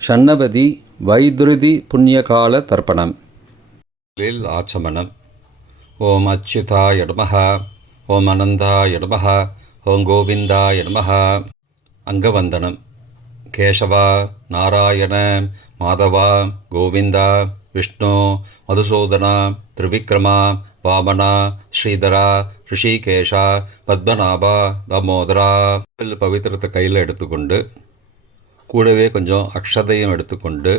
ஷண்ணபதி வைத்ருதி புண்ணியகால தர்ப்பணம். ஆச்சமனம். ஓம் அச்சுதாய நமஹ, ஓம் அனந்தாய நமஹ, ஓம் கோவிந்தாய நமஹ. அங்கவந்தனம். கேசவா, நாராயண, மாதவா, கோவிந்தா, விஷ்ணு, மதுசூதனா, திரிவிக்ரமா, வாமனா, ஸ்ரீதரா, ரிஷிகேஷா, பத்மநாபா, தாமோதரா. பவித்திரத்தை கையில் எடுத்துக்கொண்டு கூடவே கொஞ்சம் அக்ஷதையும் எடுத்துக்கொண்டு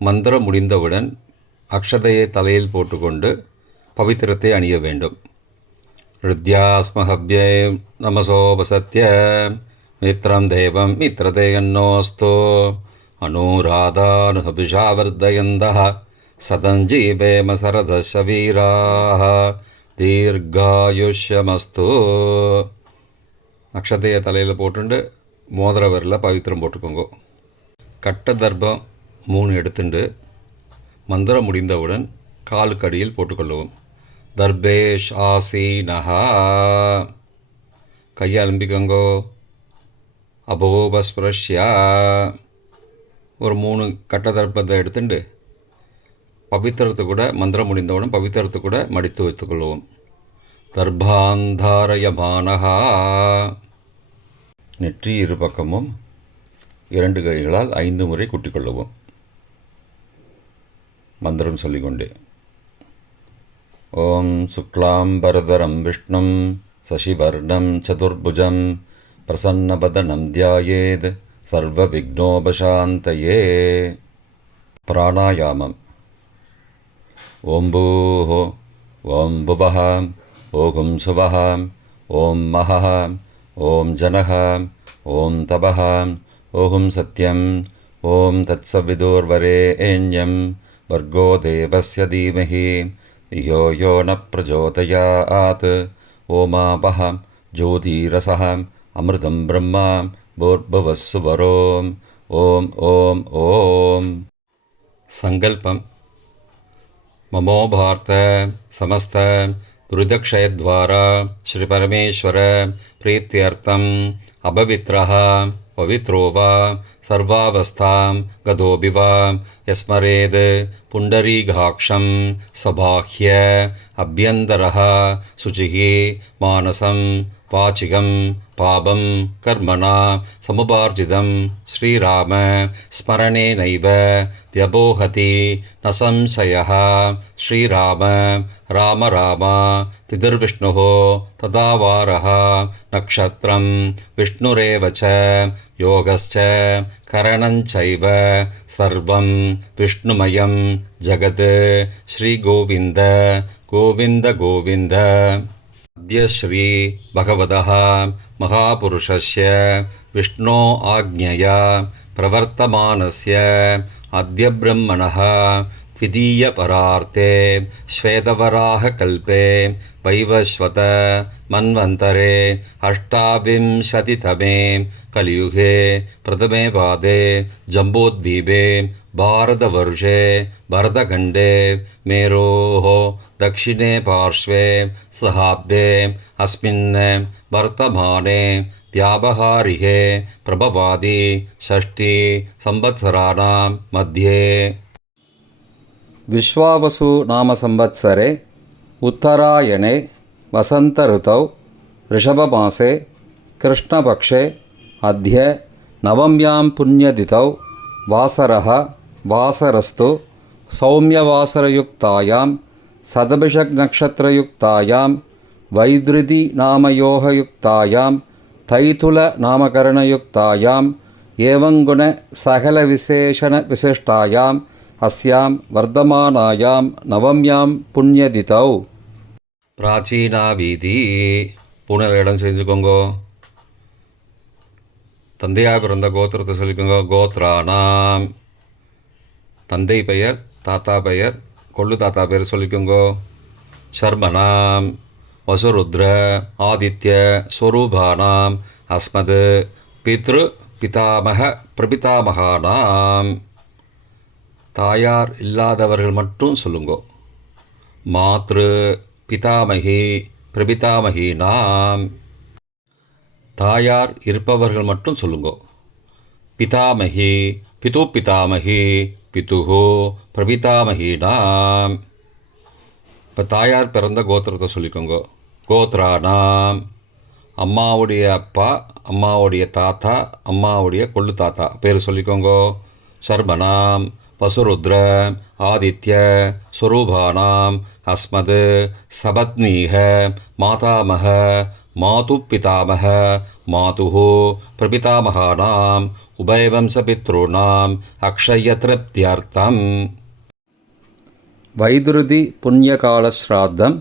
மந்திரம் முடிந்தவுடன் அக்ஷதையை தலையில் போட்டுக்கொண்டு பவித்திரத்தை அணிய வேண்டும். ருத்யாஸ்மஹவ்யே நமசோபசத்ய மித்ரம் தேவம் மித்ரதேயன்னோஸ்தோ அனுராதானுஹபிஷாவர்தயந்தः சதஞ்சீவேம சரதசவீராः தீர்காயுஷ்யமஸ்து. அக்ஷதையை தலையில் போட்டுண்டு மோதிர விரலில் பவித்திரம் போட்டுக்கோங்க. கட்ட தர்ப்பம் 3 எடுத்துண்டு மந்திரம் முடிந்தவுடன் காலுக்கு அடியில் போட்டுக்கொள்ளுவோம். தர்பேஷ் ஆசீனஹா. கையை அலம்பிக்கோங்கோ. அபோபஸ்பிரஷ்யா. ஒரு 3 கட்ட தர்ப்பத்தை எடுத்துட்டு பவித்திரத்தை கூட மந்திரம் முடிந்தவுடன் பவித்திரத்தை கூட மடித்து வைத்துக்கொள்வோம். தர்பாந்தாரயமானஹா. நெற்றி இரு பக்கமும் 2 கைகளால் 5 முறை குட்டிக்கொள்ளவும். மந்திரம் சொல்லிக்கொண்டே. ஓம் சுக்லாம்பரதரம் விஷ்ணும் சசிவர்ணம் சதுர்புஜம் பிரசன்னபதனம் தியாயேத் சர்வ விக்னோபசாந்தயே. பிராணாயாமம். ஓம் பூஹோ, ஓம் புவஹ, ஓம் சுவஹ, ஓம் மஹஹ, ஓம் ஜனஹ, ஓம் தபஹ, ஓம் சத்யம், ஓம் தத்சவிதுர்வரேண்யம் வர்கோ தேவஸ்ய தீமஹி தியோ யோ ந பிரச்சோதயாத். ஓமாபஹ ஜோதிரசஹ அமிர்தம் பிரம்மா பூர்புவஸ்ஸுவரோம். ஓம் ஓம் ஓம். சங்கல்பம். மமோபார்த்த சமஸ்த துரிதக்ஷயத்வாரா ஸ்ரீ பரமேஸ்வர பிரீத்தியர்த்தம் அபவித்ரஹ பவித்ரோ வா சர்வாவஸ்தாம் கதோபி வா யஸ்மரேத் புண்டரீகாக்ஷம் சபாஹ்ய அப்யந்தரஹ சுச்சிஹி மானசம் வாச்சிகம் பாபம் கர்மணா சமுபார்ஜிதம் ஸ்ரீராம ஸ்மரணேனைவ வியபோஹதி ந சம்சயः. ஸ்ரீராம ராம ராம திதிர்விஷ்ணுः ததாவாரः நக்ஷத்ரம் விஷ்ணுரேவ ச யோகஸ்ச கரணஞ்சைவ சர்வம் விஷ்ணுமயம் ஜகத். ஸ்ரீகோவிந்த கோவிந்த கோவிந்த. அத்ய ஸ்ரீ பகவதः மகாபுருஷஸ்ய விஷ்ணோ ஆக்ஞயா பிரவர்த்தமானஸ்ய அத்ய பிரம்மணः द्वितीयपरार्थे श्वेतवराहकल्पे वैवस्वत मन्वन्तरे अष्टाविंशतितमे कलियुगे प्रथमे पादे जम्बूद्वीपे भारतवर्षे भरतखण्डे मेरोः दक्षिणे पार्श्वे सहाब्दे अस्मिन् वर्तमाने व्यावहारिके प्रभवादि षष्ठी संवत्सराणां मध्ये विश्वावसु नाम संवत्सरे उत्तरायणे वसंत ऋतौ ऋषभमासे कृष्णपक्षे अद्य नवम्यां पुण्यतिथौ वासरः वासरस्तु सौम्यवासरयुक्तायां सदभिषक्नक्षत्रयुक्तायां वैद्रुति नामयोगयुक्तायां तैतुलनामकरणयुक्तायां एवं गुण सकलविशेषणविशिष्टायां अस्यां वर्धमानायां नवम्यां पुण्यतिथौ. பிராச்சீனா வீதி. பூனல் இடம் செஞ்சுக்கோங்கோ. தந்தையாக பிறந்த கோத்திரத்தை சொல்லிக்கோங்க. கோத்ரானாம். தந்தை பெயர், தாத்தா பெயர், கொள்ளு தாத்தா பெயர் சொல்லிக்கோங்கோ. ஷர்மனாம் வசுருத்ர ஆதித்ய ஸ்வரூபானாம் அஸ்மத் பித்ரு பிதாமக பிரபிதாமகானாம். தாயார் இல்லாதவர்கள் மட்டும் சொல்லுங்கோ. மாத்ரு பிதாமகி பிரபிதாமகினாம். தாயார் இருப்பவர்கள் மட்டும் சொல்லுங்கோ. பிதாமகி பிது பிதாமகி பிதுஹோ பிரபிதாமகீனாம். இப்போ தாயார் பிறந்த கோத்திரத்தை சொல்லிக்கோங்க. கோத்ரானாம், அம்மாவுடைய அப்பா, அம்மாவுடைய தாத்தா, அம்மாவுடைய கொள்ளு தாத்தா பேர் சொல்லிக்கோங்க. சர்மனாம் வசுருத்ர ஆதித்ய ஸ்வரூபானாம் அஸ்மத் சபத்னீக மாதாமக மாது பிதாமக மாதுஹோ பிரபிதாமகானாம் உபயவம்சபித்ருணாம் அக்ஷய திருப்தியர்த்தம். வைதுருதி புண்ணியகாலஸ்ராத்தம்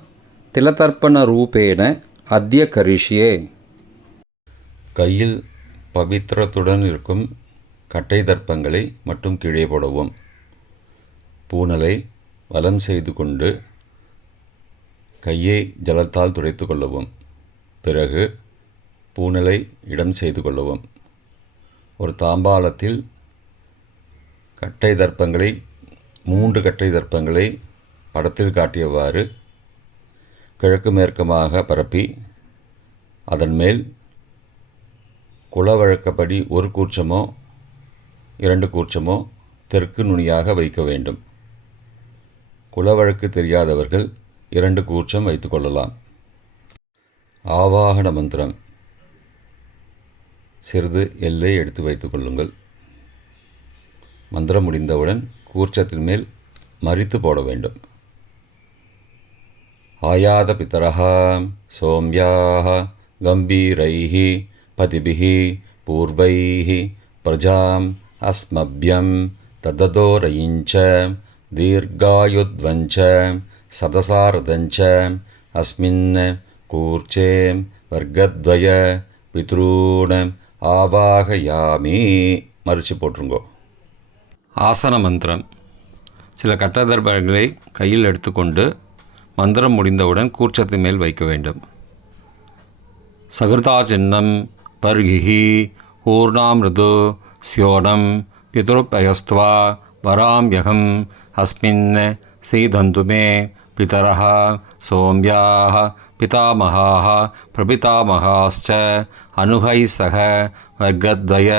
திலதர்ப்பணரூபேண அத்ய கரிஷ்யே. கையில் பவித்திரத்துடன் இருக்கும் கட்டை தர்ப்பங்களை மட்டும் கீழே போடவும். பூனலை வலம் செய்து கொண்டு கையை ஜலத்தால் துடைத்து கொள்ளவும். பிறகு பூனலை இடம் செய்து கொள்ளவும். ஒரு தாம்பாளத்தில் கட்டை தர்ப்பங்களை 3 கட்டை தர்ப்பங்களை படத்தில் காட்டியவாறு கிழக்கு மேற்குமாக பரப்பி அதன் மேல் குலவழக்கப்படி 1 கூர்ச்சமோ 2 கூர்ச்சமோ தெற்கு நுனியாக வைக்க வேண்டும். குலவழக்கு தெரியாதவர்கள் 2 கூர்ச்சம் வைத்து கொள்ளலாம். ஆவாகன மந்திரம். சிறிது எல்லை எடுத்து வைத்துக் கொள்ளுங்கள். மந்திரம் முடிந்தவுடன் கூர்ச்சத்தின் மேல் மரித்து போட வேண்டும். ஆயாத பிதரஹா சோம்யாக கம்பீரைஹி பதிபிஹி பூர்வைஹி பிரஜாம் அஸ்மப்யம் தததோரயிஞ்ச தீர்காயுத்வஞ்ச சதசாரதஞ்ச அஸ்மின் கூர்ச்சே வர்க்கத்வய பித்ரூண ஆவாகயாமி. மறித்து போட்டுருங்கோ. ஆசன மந்திரம். சில கட்டதர்பங்களை கையில் எடுத்துக்கொண்டு மந்திரம் முடிந்தவுடன் கூர்ச்சத்தின் மேல் வைக்க வேண்டும். சகிருதா சின்னம் பர்கிஹி ஊர்ணாமிருது ஸ்யோனம் பிதுருப்பயஸ்துவா வராம்யகம் அஸ்மின் சீதந்துமே பிதரஹ சோம்யாஹ பிதாமகாஹ பிரபிதாமகாஸ்ச அனுகை சக வர்க்கத்வய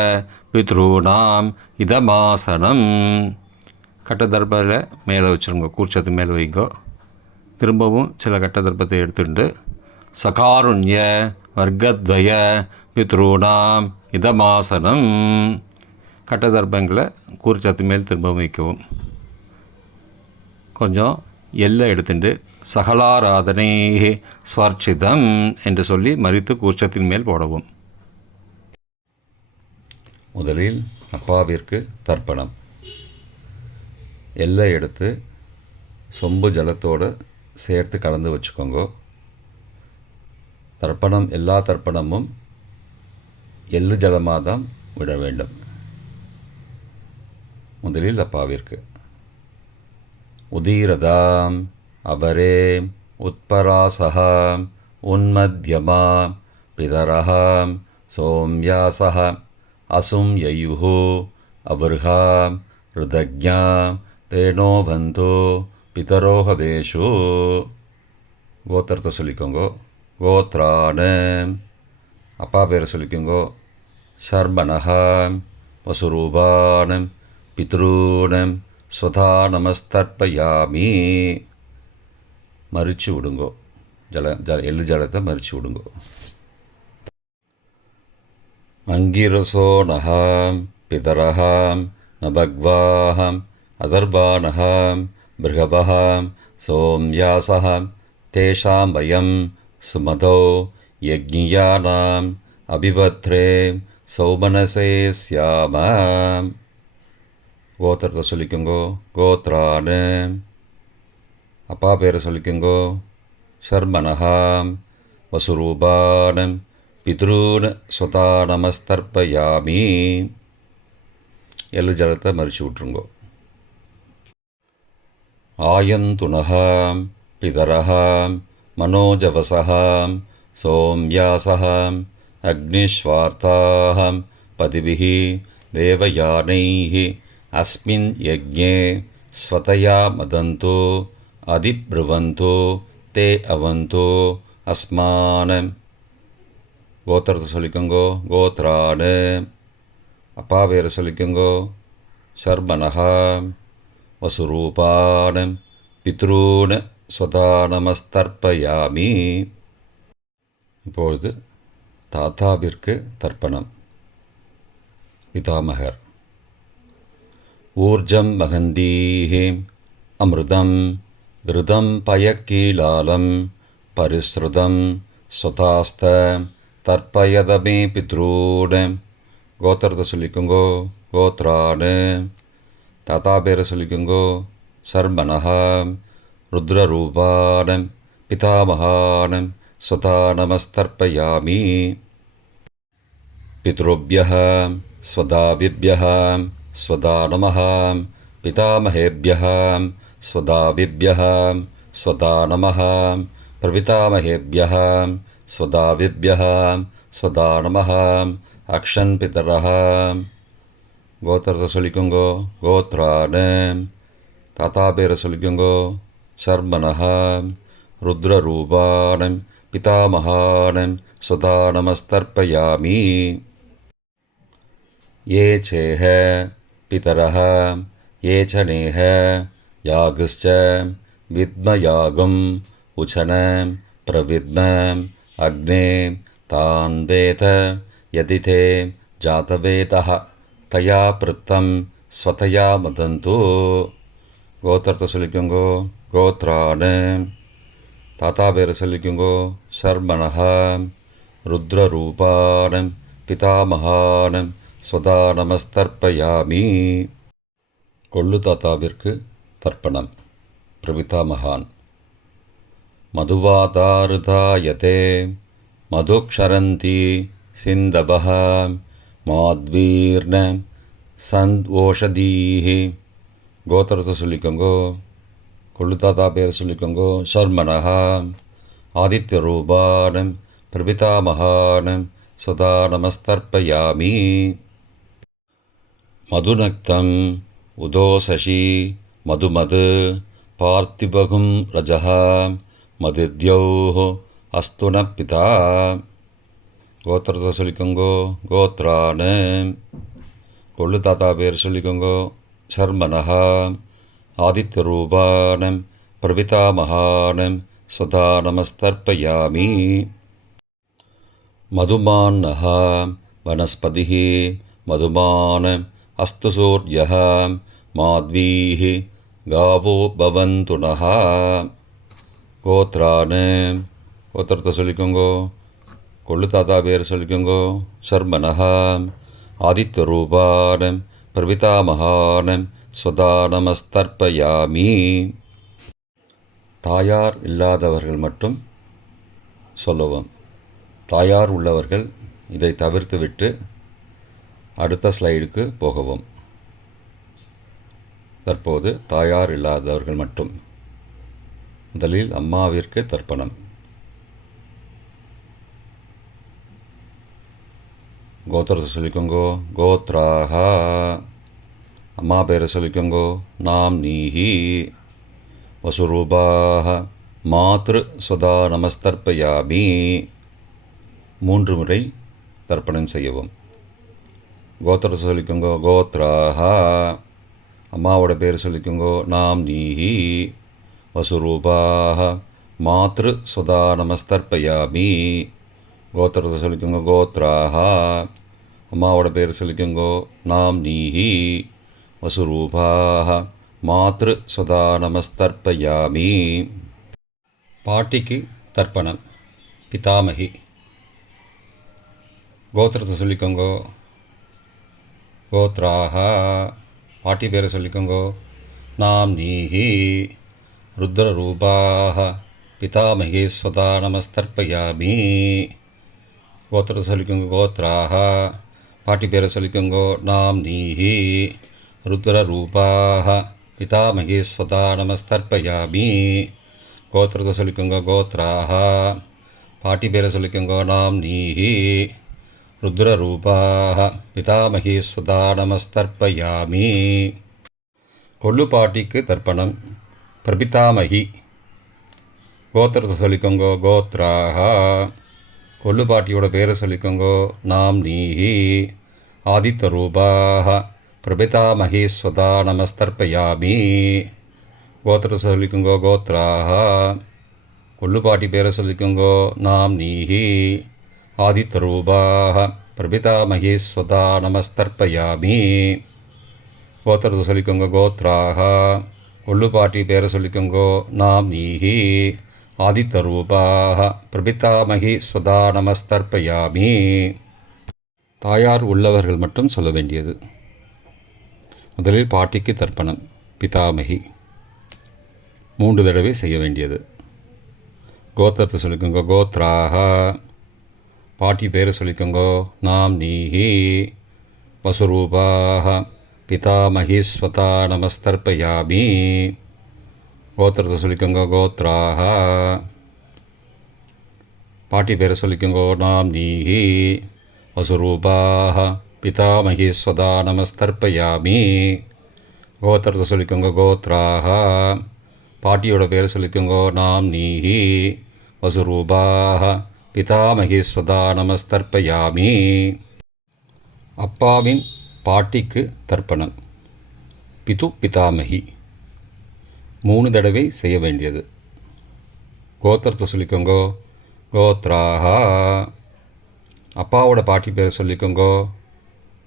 பித்ரூணாம் இதமாசனம். கட்டதர்பத்தில் மேலே வச்சுருங்க. கூர்ச்சத்து மேலே வைங்கோ. திரும்பவும் சில கட்டதர்ப்பத்தை எடுத்துட்டு சகாருண்ய வர்க்கத்வய பித்ரூணாம் இதமாசனம். கட்டதர்ப்பங்களை கூர்ச்சத்து மேல் திரும்பவும் வைக்கவும். கொஞ்சம் எல்லை எடுத்துட்டு சகலாராதனை ஸ்வர்ச்சிதம் என்று சொல்லி மறித்து கூர்ச்சத்தின் மேல் போடவும். முதலில் அப்பாவிற்கு தர்ப்பணம். எல்லை எடுத்து சொம்பு ஜலத்தோடு சேர்த்து கலந்து வச்சுக்கோங்க. தர்ப்பணம் எல்லா தர்ப்பணமும் எள்ளு ஜலமாக தான் விட வேண்டும். முதலில் அப்பாவிற்கு. உதீரதாம் அபரே உத்பராசகாம் உன்மத்யமாம் பிதரஹாம் சோம்யாசஹ அசும் யயுஹு அபர்ஹாம் ருதக்ஞாம் தேனோ பந்தோ பிதரோஹவேஷு. கோத்திரத்தை சொல்லிக்கோங்கோ. கோத்ரான. அப்பா பேரை சொல்லிக்கோங்கோ. ஷர்மணஹாம் வசுரூபானம் பித்ரூணம் ஸ்வதா நமஸ்தர்ப்பயாமி. மறித்து விடுங்கோ. எள்ளு ஜலத்தை மறித்து விடுங்கோ. அங்கிரசோ நகாம் பிதரஹாம் நபக்வாஹம் அதர்வானஹாம் பிருகபஹாம் சோம்யாசஹாம் தேஷாம் வயம் சுமதோ யக்ஞியானாம் அபிபத்ரே சௌமனசே ஸ்யாமாம். கோத்திரத்தை சொல்லிக்கோங்கோ. கோத்ரானு. அப்பா பேரை சொல்லிக்கோங்கோ. ஷர்மணஹாம் வசுரூபானம் பித்ரூன் ஸ்வதா நமஸ்தர்ப்பயாமி. எள்ளு ஜலத்தை மறித்து விட்ருங்கோ. ஆயந்துணஹாம் பிதரஹாம் மனோஜவசஹாம் சோம்யாசஹாம் அக்னிஸ்வார்த்தாஹாம் பதிபிஹி தேவயானைஹி அஸ்மின் யக்ஞே ஸ்வதயா மதந்தோ அதிப்ருவந்தோ தே அவந்தோ அஸ்மானம். கோத்திரத்தை சொல்லிக்கோங்கோ. கோத்ரானு. அப்பா பேரை சொல்லிக்கோங்கோ. சர்மணः வசுரூபான் பித்ரூன் ஸ்வதா நமஸ்தர்ப்பயாமி. இப்பொழுது தாத்தாவிற்கு தர்ப்பணம். பிதாமகர். ஊர்ஜம் மகந்தீஹி அமிர்தம் கிருதம் பயக்கீலாலம் பரிஸ்ருதம் ஸ்வதாஸ்த தர்ப்பயதமே பித்ரூன். கோத்திரத்தை சொல்லிக்கோங்கோ. கோத்ரான். தாத்தா பேரை சொல்லிக்கோங்கோ. சர்மணः ருத்ரரூபான் பிதாமகான் ஸ்வதா நமஸ்தர்ப்பயாமி. பித்ருभ्यः ஸ்வதாவிभ्यः ஸ்வதா நமः. பிதாமகேभ्यः ஸ்வதாவிभ्यः ஸ்வதா நமः. பிரபிதாமகேभ्यः ஸ்வதாவிभ्यः ஸ்வதா நமः. அக்ஷன் பிதரः. கோத்திரத்தை சொல்லிக்கோங்கோ. கோத்ரான். தாத்தா பேரை சொல்லிக்கோங்கோ. சர்மணः ருத்ரரூபான் பிதாமகான் ஸ்வதா நமஸ்தர்ப்பயாமி. ये चेह पितरः ये च नेह यागश्च विद्मयागम् उचन प्रविद्म अग्ने तान् वेद यदि ते जातवेदः तया पृत्तं स्वतया मदन्तु. கோத்திரத்தை சொல்லிக்கோங்கோ. கோத்ரான். தாத்தா பேரை சொல்லிக்கோங்கோ. சர்மணः ருத்ரரூபான் பிதாமகான் ஸ்வதா நமஸ்தர்ப்பயாமி. கொள்ளு தாத்தாவிற்கு தர்ப்பணம். பிரபிதாமகான். மதுவாதாருதாயதே மதுக்ஷரந்தி சிந்தபः மாத்வீர்ண சந்த்வோஷதீஹி. கோத்திரத்தை சொல்லிக்கோங்கோ. கொள்ளு தாத்தா பேர் சொல்லிக்கோங்கோ. சர்மணः ஆதித்யரூபான் பிரபிதாமகான் ஸ்வதா நமஸ்தர்ப்பயாமி. மதுநக்தம் உதோசசி மதுமது பார்த்திபகும் ரஜः மதித்யௌः அஸ்துன பிதா. கோத்திரத்தை சொல்லிக்கோங்கோ. கோத்ரான். கொள்ளு தாத்தா பேர் சொல்லிக்கோங்கோ. சர்மணः ஆதித்யரூபான் பிரபிதாமகான் ஸ்வதா நமஸ்தர்ப்பயாமி. மதுமான்னः வனஸ்பதிः மதுமான் அஸ்து சூர்யः மாத்வீः காவோ பவந்து நः. கோத்ரான். கோத்திரத்தை சொல்லிக்கோங்கோ. கொள்ளு தாத்தா பேர் சொல்லிக்கோங்கோ. சர்மணः ஆதித்யரூபான் பிரபிதாமகான் ஸ்வதா நமஸ்தர்ப்பயாமி. தாயார் இல்லாதவர்கள் மட்டும் சொல்லவும். தாயார் உள்ளவர்கள் இதை தவிர்த்துவிட்டு அடுத்த ஸ்லைடுக்கு போகவும். தற்போது தாயார் இல்லாதவர்கள் மட்டும். முதலில் அம்மாவிற்கு தர்ப்பணம். கோத்திரத்தை சொல்லிக்கோங்கோ. கோத்ராஹ. அம்மா பேரை சொல்லிக்கோங்கோ. நாம் நீஹி. வசுரூபாஹ மாத்ரு ஸ்வதா நமஸ்தர்ப்பயாமி. 3 முறை தர்ப்பணம் செய்யவும். கோத்திரத்தை சொல்லிக்கோங்கோ. கோத்ராஹ. அம்மாவோட பேர் சொல்லிக்கோங்கோ. நாம் நீஹி. வசுரூபாஹ மாத்ரு ஸ்வதா நமஸ்தர்ப்பயாமி. கோத்திரத்தை சொல்லிக்கோங்கோ. கோத்ராஹ. அம்மாவோட பேர் சொல்லிக்கோங்கோ. நாம் நீஹி. வசுரூபாஹ மாத்ரு ஸ்வதா நமஸ்தர்ப்பயாமி. பாட்டிக்கு தர்ப்பணம். பிதாமகி. கோத்திரத்தை சொல்லிக்கோங்கோ. கோத்ராஹ. பாட்டி பேரை சொல்லிக்கோங்கோ. நாம் நீஹி. ருத்ரரூபாஹ பிதாமகி ஸ்வதா நமஸ்தர்ப்பயாமி. கோத்திரத்தை சொல்லிக்கோங்கோ. கோத்ராஹ. பாட்டி பேரை சொல்லிக்கோங்கோ. நாம் நீஹி. ருத்ரரூபாஹ பிதாமகி ஸ்வதா நமஸ்தர்ப்பயாமி. கோத்திரத்தை சொல்லிக்கோங்கோ. கோத்ராஹ. பாட்டி பேரை சொல்லிக்கோங்கோ. நாம் நீஹி. ருத்ரரூபாஹ பிதாமகி ஸ்வதா நமஸ்தர்ப்பயாமி. கொள்ளு பாட்டிக்கு தர்ப்பணம். பிரபிதாமகி. கோத்திரத்தை சொல்லிக்கோங்கோ. கோத்ராஹ. கொள்ளு பாட்டியோட பேரை சொல்லிக்கோங்கோ. நாம் நீஹி. ஆதித்யரூபாஹ பிரபிதாமகி ஸ்வதா நமஸ்தர்ப்பயாமி. கோத்திரத்தை சொல்லிக்கோங்கோ கோத்ராக. கொள்ளுப்பாட்டி பேரை சொல்லிக்கோங்கோ நாம் நீஹி. ஆதித்தரூபாக பிரபிதாமகி ஸ்வதா நமஸ்தர்ப்பயாமி. கோத்திரத்தை சொல்லிக்கோங்க கோத்ராக. கொள்ளுப்பாட்டி பேரை சொல்லிக்கோங்கோ நாம் நீஹி. ஆதித்தரூபாக பிரபிதாமகி ஸ்வதா நமஸ்தர்ப்பயாமி. தாயார் உள்ளவர்கள் மட்டும் சொல்ல வேண்டியது. முதலில் பாட்டிக்கு தர்ப்பணம். பிதாமகி 3 தடவை செய்ய வேண்டியது. கோத்திரத்தை சொல்லிக்கோங்க கோத்ராக. பாட்டி பேரை சொல்லிக்கோங்கோ நாம் நீஹி. வசுரூபாக பிதாமகி ஸ்வதா நமஸ்தர்ப்பயாமி. கோத்திரத்தை சொல்லிக்கோங்க கோத்ராக. பாட்டி பேரை சொல்லிக்கோங்கோ நாம் நீஹி. வசுரூபாக பிதாமகி ஸ்வதா நமஸ்தர்ப்பயாமி. கோத்திரத்தை சொல்லிக்கோங்க கோத்ராக. பாட்டியோட பேரை சொல்லிக்கோங்கோ நாம் நீஹி. வசுரூபாக பிதாமகி ஸ்வதா நமஸ்தர்ப்பயாமி. அப்பாவின் பாட்டிக்கு தர்ப்பணம். பிது பிதாமகி 3 தடவை செய்ய வேண்டியது. கோத்திரத்தை சொல்லிக்கோங்கோ கோத்ராக. அப்பாவோட பாட்டி பேரை சொல்லிக்கோங்கோ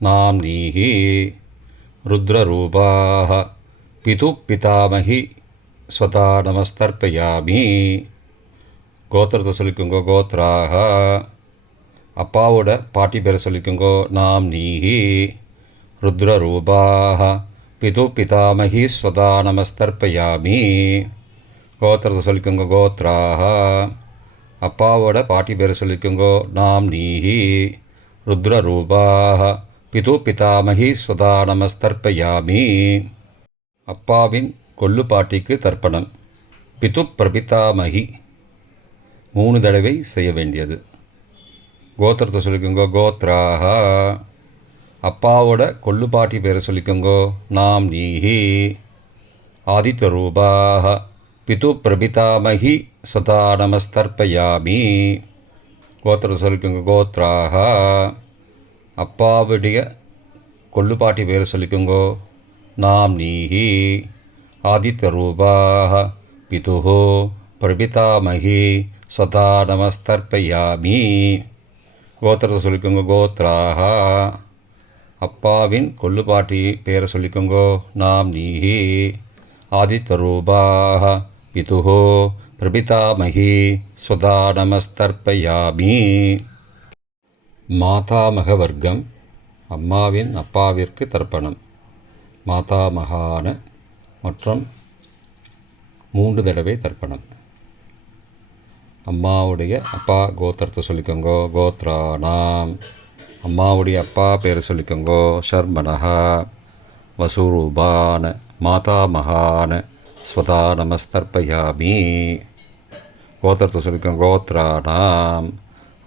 நாம் நீஹி. ருத்ரரூபாக பிது பிதாமகி ஸ்வதா நமஸ்தர்ப்பயாமி. கோத்திரத்தை சொல்லிக்கோங்கோ கோத்ராக. அப்பாவோட பாட்டி பேரை சொல்லிக்கோங்கோ நாம் நீஹி. ருத்ரரூபாக பிது பிதாமகி ஸ்வதா நமஸ்தர்ப்பயாமி. கோத்திரத்தை சொல்லிக்கோங்க கோத்ராக. அப்பாவோட பாட்டி பேரை சொல்லிக்கோங்கோ நாம் நீஹி. ருத்ரரூபாக பிது பிதாமகி ஸ்வதா நமஸ்தர்ப்பயாமி. அப்பாவின் கொள்ளு பாட்டிக்கு தர்ப்பணம். பிது பிரபிதாமகி 3 தடவை செய்ய வேண்டியது. கோத்திரத்தை சொல்லிக்கோங்கோ கோத்ராக. அப்பாவோட கொள்ளுப்பாட்டி பேரை சொல்லிக்கோங்கோ நாம் நீஹி. ஆதித்தரூபாக பிது பிரபிதாமகி ஸ்வதா நமஸ்தர்ப்பயாமி. கோத்திரத்தை சொல்லிக்கோங்க கோத்ராக. அப்பாவுடைய கொள்ளுப்பாட்டி பேரை சொல்லிக்கோங்கோ நாம் நீஹி. ஆதித்தரூபாக பிதுஹோ பிரபிதாமகி ஸ்வதா நமஸ்தர்ப்பயாமி. கோத்திரத்தை சொல்லிக்கோங்க கோத்ராக. அப்பாவின் கொள்ளுப்பாட்டி பேரை சொல்லிக்கோங்கோ நாம் நீஹி. ஆதித்தரூபாக பிதுஹோ பிரபிதாமகி ஸ்வதா நமஸ்தர்ப்பயாமி. மாதாமக வர்க்கம். அம்மாவின் அப்பாவிற்கு தர்ப்பணம். மாதாமகான மற்றும் 3 தடவை தர்ப்பணம். அம்மாவுடைய அப்பா கோத்திரத்தை சொல்லிக்கோங்கோ கோத்ரானாம். அம்மாவுடைய அப்பா பேரை சொல்லிக்கோங்கோ ஷர்மனஹா. வசுரூபான மாதாமகான ஸ்வதா நமஸ்தர்ப்பயாமி. கோத்திரத்தை சொல்லிக்கோங்க கோத்ரானாம்.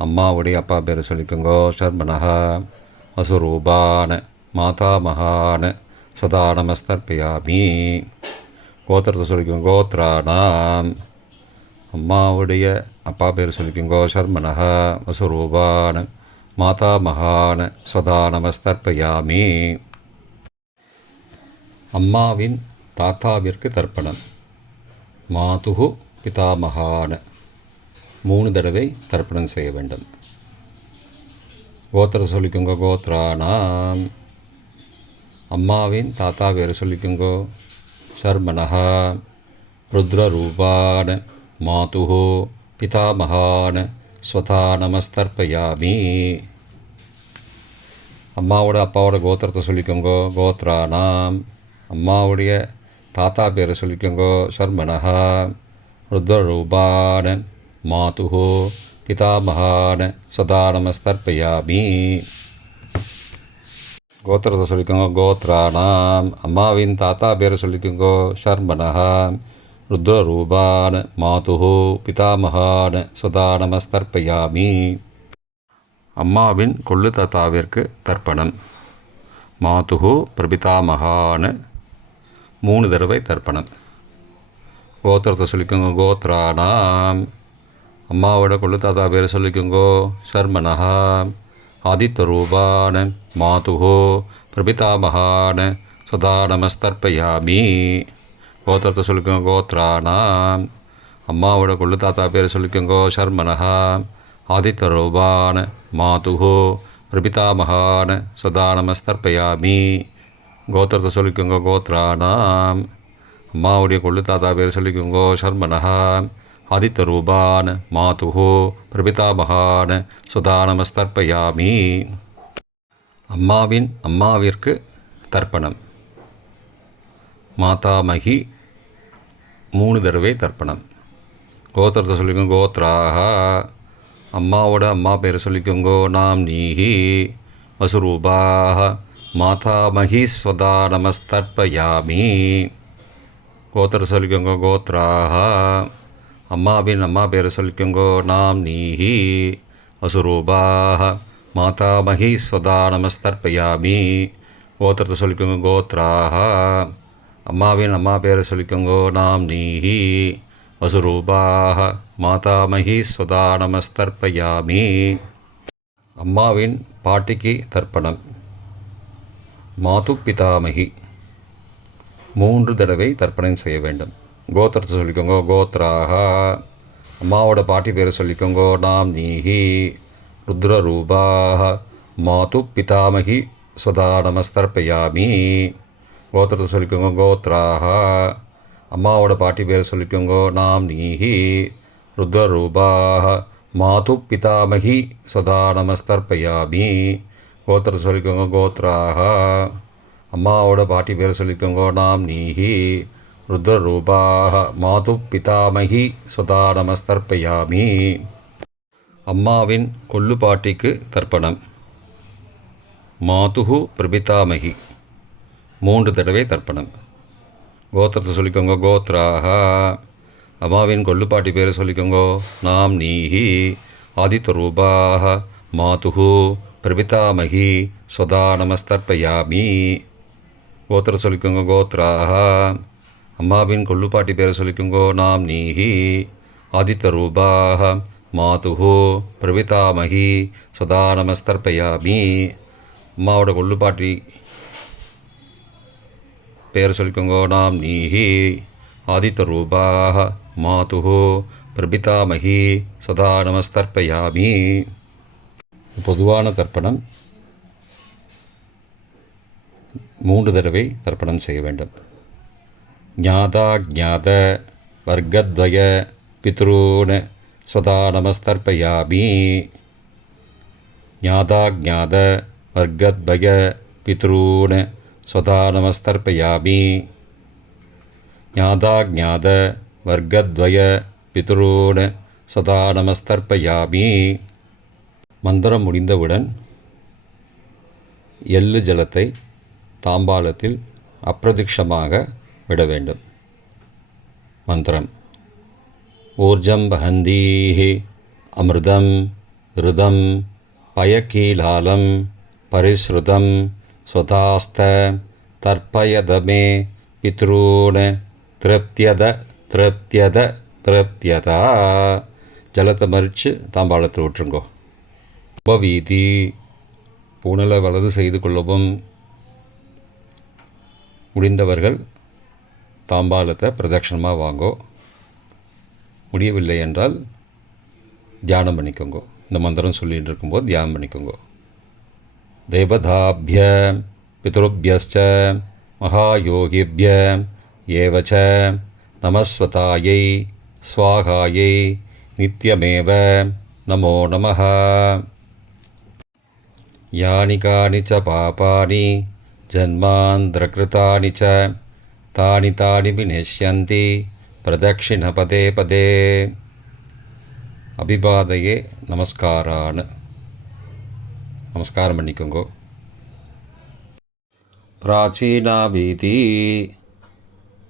அம்மாவுடைய அப்பா பேரை சொல்லிக்கோங்கோ ஷர்மனஹா. வசுரூபான மாதாமகான ஸ்வதா நமஸ்தர்ப்பயாமி. கோத்திரத்தை சொல்லிக்கோங்க கோத்ரானாம். அம்மாவுடைய அப்பா பேர் சொல்லிக்கோங்கோ ஷர்மனஹா. வசுரூபான மாதாமகான ஸ்வதா நமஸ்தர்ப்பயாமி. அம்மாவின் தாத்தாவிற்கு தர்ப்பணம். மாதுஹு பிதாமகான 3 தடவை தர்ப்பணம் செய்ய வேண்டும். கோத்திரத்தை சொல்லிக்கோங்க கோத்ரானாம். அம்மாவின் தாத்தா பேர் சொல்லிக்கோங்கோ ஷர்மனஹா. ருத்ரரூபான மாதுஹோ பிதாமகான ஸ்வதா நமஸ்தர்ப்பயாமி. அம்மாவோட அப்பாவோட கோத்திரத்தை சொல்லிக்கோங்கோ கோத்ரானாம். அம்மாவுடைய தாத்தா பேரை சொல்லிக்கோங்கோ ஷர்மனஹா. ருத்ரரூபான மாதுஹோ பிதாமகான ஸ்வதா நமஸ்தர்ப்பயாமி. கோத்திரத்தை சொல்லிக்கோங்க கோத்ரானாம். அம்மாவின் தாத்தா பேரை சொல்லிக்கோங்கோ ஷர்மனஹா. ருத்ரரூபான மாதுஹோ பிதாமகான ஸ்வதா நமஸ்தர்ப்பயாமி. அம்மாவின் கொள்ளு தாத்தாவிற்கு தர்ப்பணம். மாதுஹோ பிரபிதாமகான 3 தடவை தர்ப்பணம். கோத்திரத்தை சொல்லிக்கோங்க கோத்ரானாம். அம்மாவோட கொள்ளு தாத்தா பேரை சொல்லிக்கோங்கோ ஷர்மனஹா. ஆதித்தரூபான மாதுஹோ பிரபிதாமகான் சதா நமஸ்தர்ப்பயாமி. கோத்திரத்தை சொல்லிக்கோங்க. கோத்ரானாம். அம்மாவோட கொள்ளு தாத்தா பேர் சொல்லிக்கோங்கோ. சர்மனஹா. ஆதித்தரூபான் மாதுஹோ பிரபிதாமகான் சதா நமஸ்தர்ப்பயாமி. கோத்திரத்தை சொல்லிக்கோங்க. கோத்ரானாம். அம்மாவுடைய கொள்ளு தாத்தா பேர் சொல்லிக்கோங்கோ. சர்மனஹா. ஆதித்தரூபான் மாதுஹோ பிரபிதாமகான் சதா நமஸ்தர்ப்பயாமி. அம்மாவிற்கு தர்ப்பணம். மாதாமகி 3 தடவை தர்ப்பணம். கோத்திரத்தை சொல்லிக்கோங்க. கோத்ராக. அம்மாவோட அம்மா பேர் சொல்லிக்கோங்கோ. நாம் நீஹி வசுரூபாக மாதாமகி ஸ்வதா நமஸ்தர்ப்பயாமி. கோத்திரத்தை சொல்லிக்கோங்க. கோத்ராக. அம்மாவின் அம்மா பேர் சொல்லிக்கோங்கோ. நாம் நீஹி வசுரூபாக மாதாமகி ஸ்வதா நமஸ்தர்ப்பயாமி. கோத்திரத்தை சொல்லிக்கோங்க. கோத்ராக. அம்மாவின் அம்மா பேரை சொல்லிக்கோங்கோ. நாம் நீஹி வசுரூபாக மாதாமகி ஸ்வதா நமஸ்தர்ப்பயாமி. அம்மாவின் பாட்டிக்கு தர்ப்பணம். மாது பிதாமகி 3 தடவை தர்ப்பணம் செய்ய வேண்டும். கோத்திரத்தை சொல்லிக்கோங்க. கோத்ராக. அம்மாவோட பாட்டி பேரை சொல்லிக்கோங்கோ. நாம் நீஹி ருத்ரரூபாக மாது பிதாமகி ஸ்வதா நமஸ்தர்ப்பயாமி. கோத்திரத்தை சொல்லிக்கோங்க. கோத்ராக. அம்மாவோட பாட்டி பேரை சொல்லிக்கோங்கோ. நாம் நீஹி ருத்ரரூபாக மாது பிதாமகி ஸ்வதா நமஸ்தர்ப்பயாமி. கோத்திரத்தை சொல்லிக்கோங்க. கோத்ராக. அம்மாவோட பாட்டி பேரை சொல்லிக்கோங்கோ. நாம் நீஹி ருத்ரரூபாக மாது பிதாமகி ஸ்வதா நமஸ்தர்ப்பயாமி. அம்மாவின் கொள்ளு பாட்டிக்கு தர்ப்பணம். மாதுஹு பிரபிதாமகி 3 தடவை தர்ப்பணம். கோத்திரத்தை சொல்லிக்கோங்க. கோத்ராக. அம்மாவின் கொள்ளுப்பாட்டி பேரை சொல்லிக்கோங்கோ. நாம் நீஹி ஆதித்தரூபாக மாதுஹு பிரபிதாமகி ஸ்வதா நமஸ்தர்ப்பயாமி. கோத்திரத்தை சொல்லிக்கோங்க. கோத்ராக. அம்மாவின் கொள்ளுப்பாட்டி பேரை சொல்லிக்கோங்கோ. நாம் நீஹி ஆதித்தரூபாக மாதுஹு பிரபிதாமகி ஸ்வதா நமஸ்தர்ப்பயாமி. அம்மாவோட கொள்ளுப்பாட்டி பேர் சொல்லிக்கோங்கோ. நாம் நீஹி ஆதித்தரூபாக மாதுஹு பிரபிதாமகி சதா நமஸ்தர்ப்பயாமி. பொதுவான தர்ப்பணம் 3 தடவை தர்ப்பணம் செய்ய வேண்டும். ஞாதா ஞாத வர்க்கத்வய பித்ரூன் சதா நமஸ்தர்ப்பயாமி. ஞாதா ஞாத வர்க்கத்வய பித்ரூன் ஸ்வதா நமஸ்தர்ப்பயாமி. ஞாதா ஞாத வர்க்கத்வய பித்ரூன் சதா நமஸ்தர்ப்பயாமி. மந்திரம் முடிந்தவுடன் எள்ளு ஜலத்தை தாம்பாலத்தில் அப்பிரதிக்ஷமாக விட வேண்டும். மந்திரம். ஊர்ஜம் வஹந்தீஹி அமிர்தம் ருதம் பயக்கீலாலம் பரிஸ்ருதம் ஸ்வதாஸ்த தர்ப்பயதமே பித்ரூன் திருப்தியத திருப்தியத திருப்தியதா. ஜலத்தை மறித்து தாம்பாளத்தில் விட்டுருங்கோ. உபவீதி. பூனலை வலது செய்து கொள்ளவும். முடிந்தவர்கள் தாம்பாலத்தை பிரதட்சணமாக வாங்கோ. முடியவில்லை என்றால் தியானம் பண்ணிக்கோங்கோ. இந்த மந்திரம் சொல்லிகிட்டு இருக்கும்போது தியானம் பண்ணிக்கோங்கோ. தேவதாபிய பித்ருபியஸ்ச மகாயோகிபிய ஏவச்ச நமஸ்வதாயை ஸ்வாகாயை நித்யமேவ நமோ நமः. யானி கானி ச பாபானி ஜன்மாந்திரகிருதானி ச தானி தானி விநஷ்யந்தி பிரதக்ஷிண பதே பதே. அபிபாதையே நமஸ்காரான். நமஸ்காரம் பண்ணிக்கோங்கோ. பிராச்சீனா வீதி.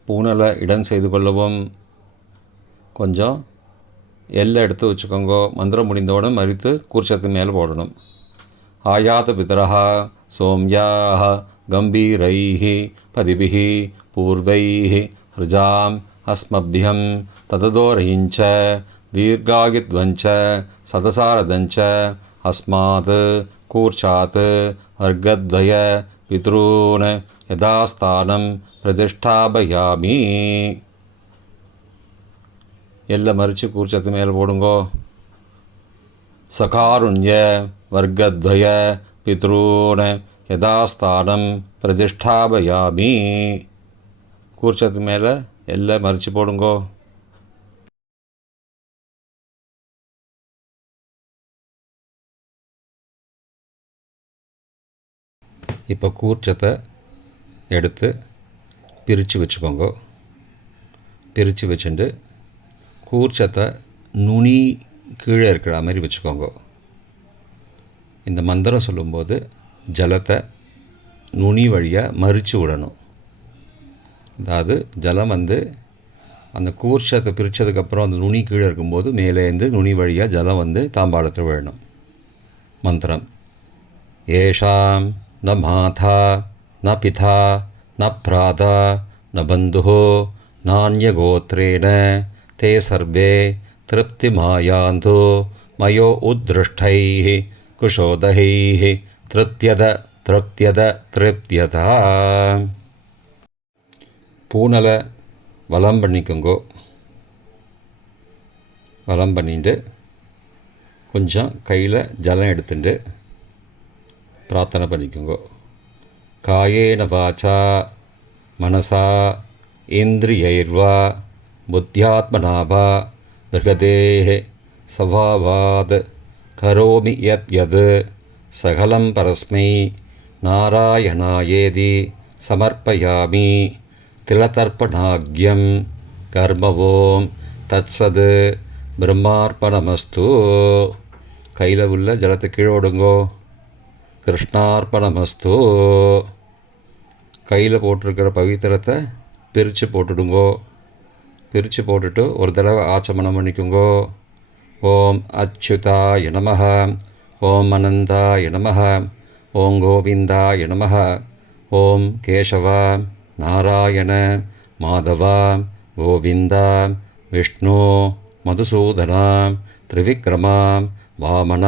பூனலை இடம் செய்து கொள்ளவும். கொஞ்சம் எல்லை எடுத்து வச்சுக்கோங்கோ. மந்திரம் முடிந்தவுடன் மறித்து கூர்ச்சத்து மேலே போடணும். ஆயாத பிதரஹா சோம்யாஹ கம்பீரைஹி பதிபிஹி பூர்வைஹி ஹிருஜாம் அஸ்மபியம் தததோரயிஞ்ச தீர்காயுத்வஞ்ச சதசாரதஞ்ச அஸ்மாத் கூர்ச்சாத் வர்க்கத்வய பித்ரூன் யதாஸ்தானம் பிரதிஷ்டாபயாமி. எல்லை மறித்து கூர்ச்சத்து மேலே போடுங்கோ. சகாருண்ய வர்க்கத்வய பித்ரூன் யதாஸ்தானம் பிரதிஷ்டாபயாமி. கூர்ச்சத்து மேலே எல்லை மறித்து போடுங்கோ. இப்போ கூர்ச்சத்தை எடுத்து பிரித்து வச்சுக்கோங்க. பிரித்து வச்சுட்டு கூர்ச்சத்தை நுனி கீழே இருக்கிற மாதிரி வச்சுக்கோங்க. இந்த மந்திரம் சொல்லும்போது ஜலத்தை நுனி வழியாக மறித்து விடணும். அதாவது ஜலம் அந்த கூர்ச்சத்தை பிரித்ததுக்கப்புறம் அந்த நுனி கீழே இருக்கும்போது மேலேருந்து நுனி வழியாக ஜலம் தாம்பாளத்தில் விழணும். மந்திரம்: ஏஷாம் ந மாதா ந பிதா ந பிராதா ந பந்துஹோ நான்யகோத்ரேண தே சர்வே திருப்திமாயாந்து மயோ உத்ருஷ்டைः குஷோதகைः திருப்தியத திருப்தியத திருப்தியதா. பூனலை வலம் பண்ணிக்கோங்கோ. வலம் பண்ணிட்டு கொஞ்சம் கையில் ஜலம் எடுத்துட்டு பிரார்த்தனை பண்ணிக்கோங்கோ. காயேன வாச்சா மனசா இந்திரியைர்வா புத்தியாத்மனாவா பிரகதேஹ சவாவாத் கரோமி யத் யத் சகலம் பரஸ்மை நாராயணாயேதி சமர்ப்பயாமி. திலதர்ப்பணாக்யம் கர்மவோம் தத்சத் பிரம்மார்ப்பணமஸ்து. கையில் உள்ள ஜலத்தை கீழோடுங்கோ. கிருஷ்ணார்ப்பணமஸ்து. கையில் போட்டிருக்கிற பவித்திரத்தை பிரித்து போட்டுடுங்கோ. பிரித்து போட்டுட்டு ஒரு தடவை ஆச்சமனம் பண்ணிக்கோங்கோ. ஓம் அச்சுதாய நமஹ, ஓம் அனந்தாய நமஹ, ஓம் கோவிந்தாய நமஹ, ஓம் கேசவ நாராயண மாதவ கோவிந்த விஷ்ணு மதுசூதன திரிவிக்ரம வாமன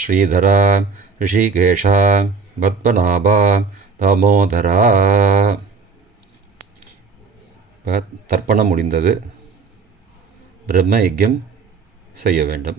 ஸ்ரீதர ரிஷிகேஷ பத்மநாப தாமோதரா. தர்ப்பணம் முடிந்தது. பிரம்ம யஜ்யம் செய்ய வேண்டும்.